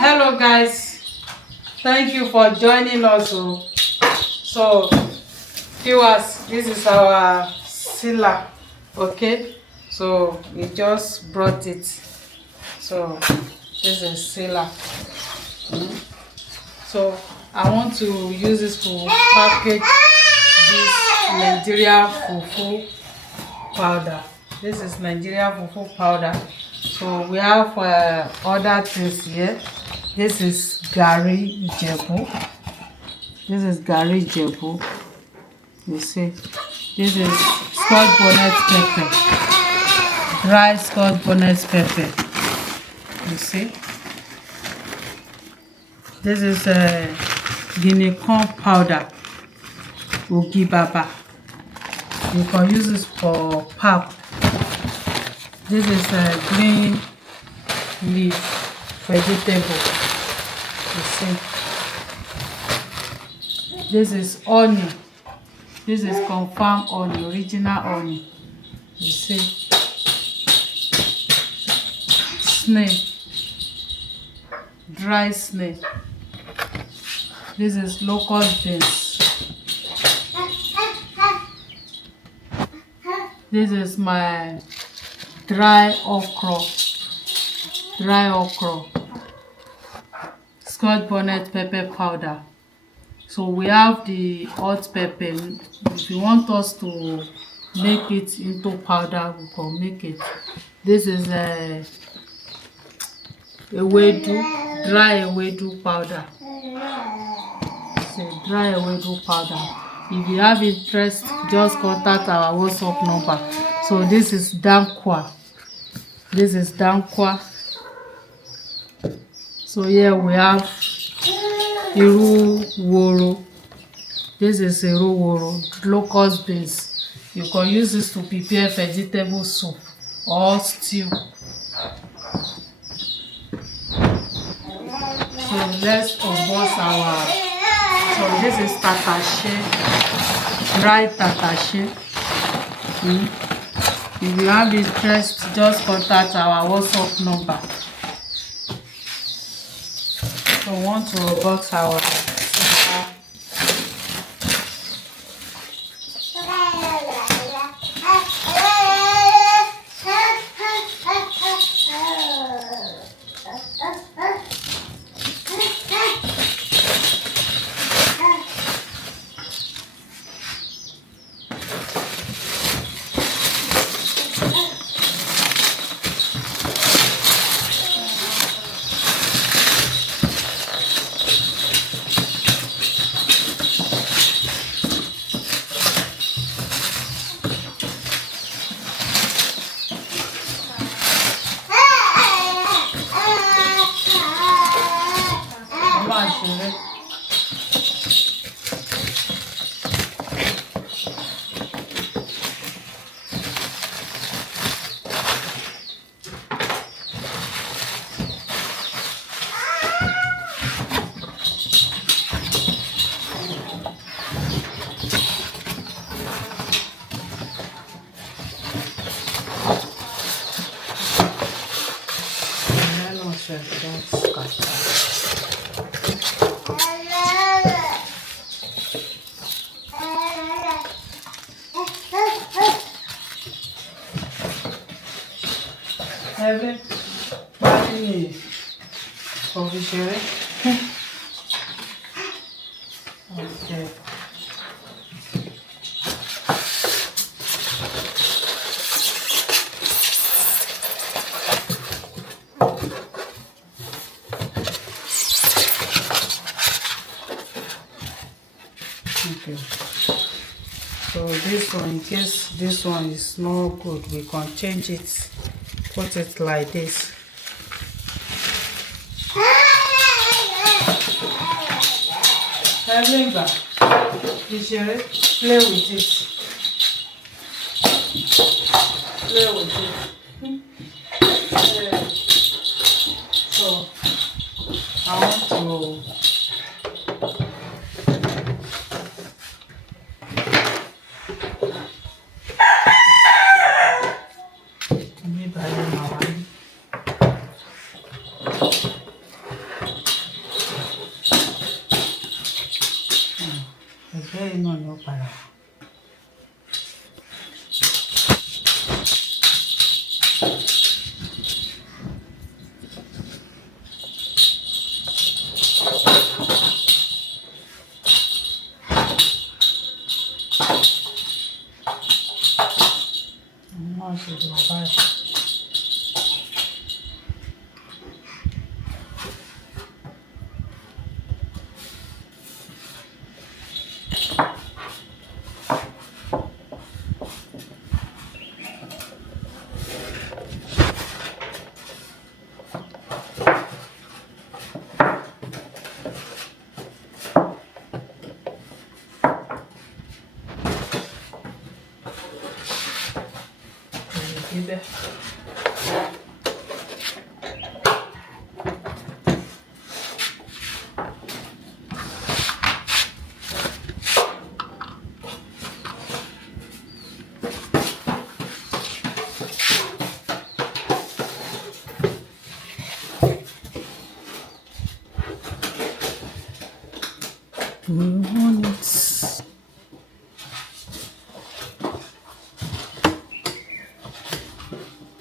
Hello guys, thank you for joining us. So viewers, this is our sealer. Okay, so we just brought it. So this is sealer. So I want to use this to package this Nigerian fufu powder. This is Nigerian fufu powder. So we have other things here. This is Gari Ijebu. This is Gari Ijebu. You see, this is Scotch bonnet pepper, dry Scotch bonnet pepper. You see, this is Guinea corn powder, Ogi Baba. You can use this for pap. This is green leaf vegetable. You see, this is onion. This is confirmed onion, original onion. You see, snail, dry snail. This is local beans. This is my dry okra, Scotch bonnet pepper powder. So we have the hot pepper. If you want us to make it into powder, we can make it. This is ewedu, dry ewedu powder. It's a dry ewedu powder. If you have interest, just contact our WhatsApp number. So this is dankwa. This is dankwa. So here we have iru woro. This is iru woro, locust beans. You can use this to prepare vegetable soup or stew. So let's unbox our. So this is tatashe, dry tatashe. If you have interest, just contact our WhatsApp number. So we want to unbox our. Heaven, body, officially. Okay. Okay. So this one, in case this one is not good, we can change it. Put it like this. Remember, you should play with it. Play with it. So I want to. powder. Now should do about it.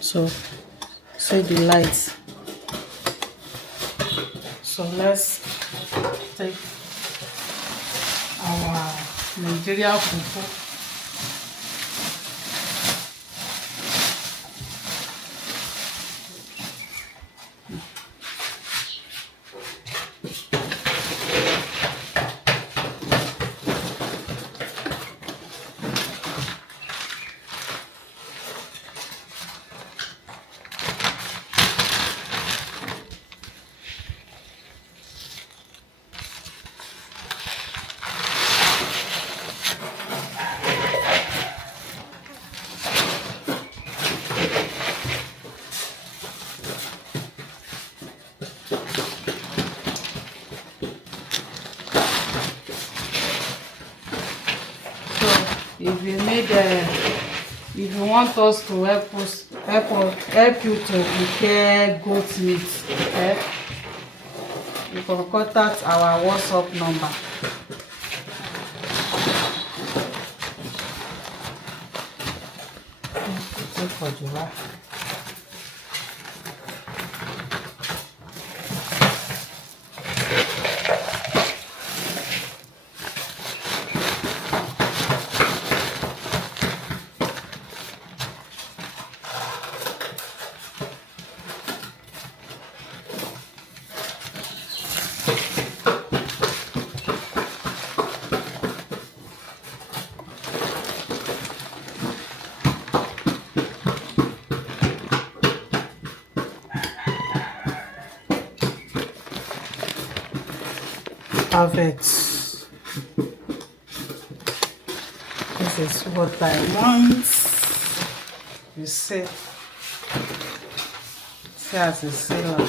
So say the lights. So let's take our Nigerian fufu. If you want us to help you to prepare goat meat, okay, you can contact our WhatsApp number. For July. Perfect. This is what I want. You see as a sailor.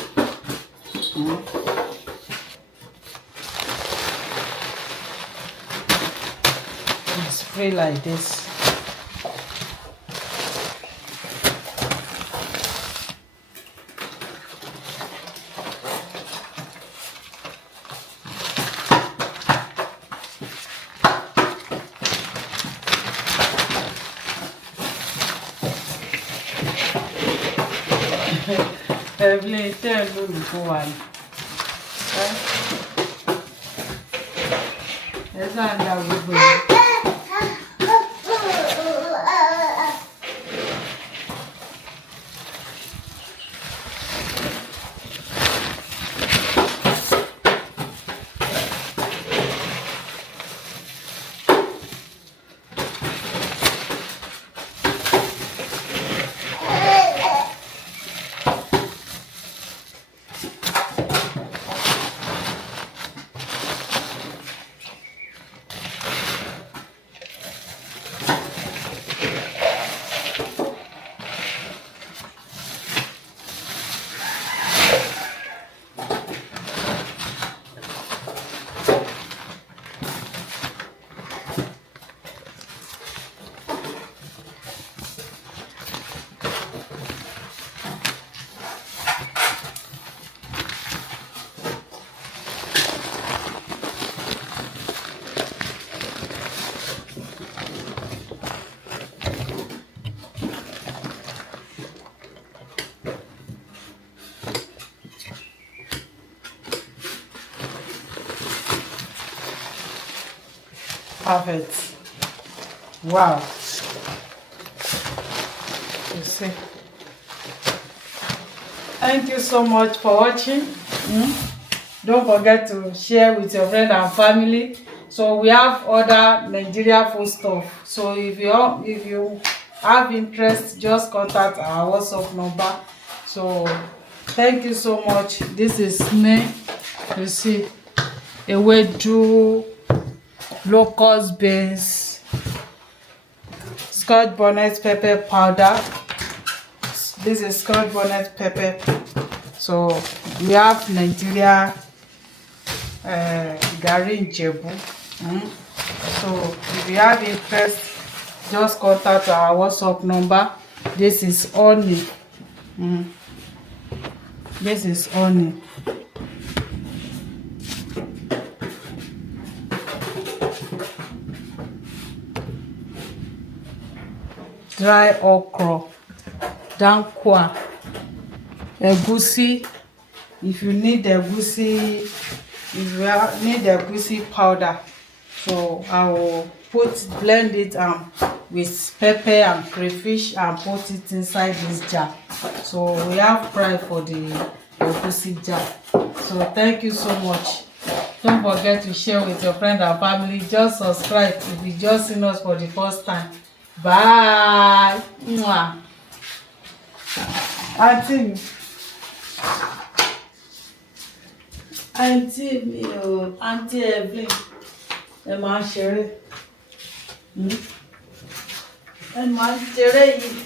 Spray like this. Every time you go on, that's not how we go. perfect. Wow. You see. Thank you so much for watching. Don't forget to share with your friend and family. So we have other Nigeria food stuff. So if you have interest, just contact our WhatsApp number. So thank you so much. This is me. You see, ewedu, locust beans, scotch bonnet pepper powder. This is scotch bonnet pepper. So we have Nigeria Gari Njebu. So if you have interest, just contact our WhatsApp number. This is honey. This is honey. Dry okra, dankwa, egusi. If you need egusi, need egusi powder, so I will blend it with pepper and crayfish and put it inside this jar. So we have fry for the egusi jar. So thank you so much. Don't forget to share with your friend and family. Just subscribe if you just seen us for the first time. Bye. Mwah. Auntie mi o, Auntie Evelyn, ẹ máa ṣeré. Ẹ máa ṣeré yìí.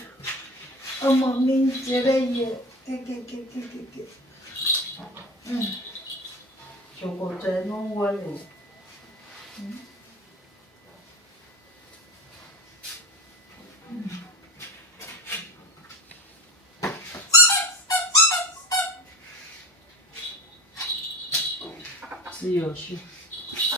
Ọmọ mi ń ṣeré yìí kékékékékéké. Ṣòkòtò ẹnu ń wọlé. See your shoe.